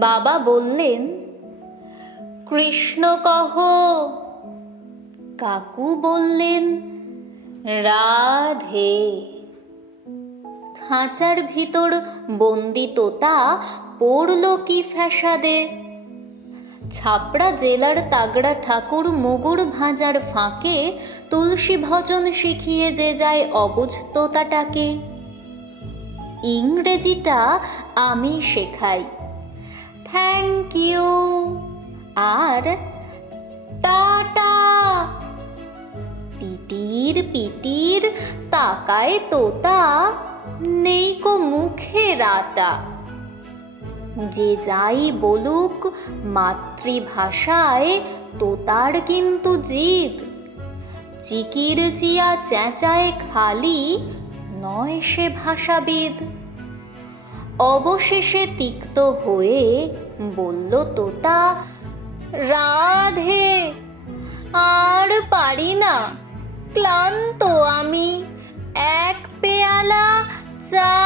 বাবা বললেন, কৃষ্ণ কহ। কাকু বললেন, রাধে। খাঁচার ভিতর বন্দি তোতা পড়ল কি ফ্যাসাদে। ছাপড়া জেলার তাগড়া ঠাকুর মুগুর ভাঁজার ফাঁকে তুলসী ভজন শিখিয়ে যে যায় অবুঝ তোতাটাকে। ইংরেজিটা আমি শেখাই, থ্যাংক ইউ আর টাটা। পিটির পিটির তাকায় তোতা, নেই কো মুখে রাটা। যে যাই বলুক মাতৃভাষায় তোতার কিন্তু জিদ। চিকির চিয়া চেঁচায় খালি, নয় সে ভাষাবিদ। অবশেষে তিক্ত হয়ে বলল তোতা, রাধে। আর পারি না, ক্লান্ত আমি, এক পেয়ালা চা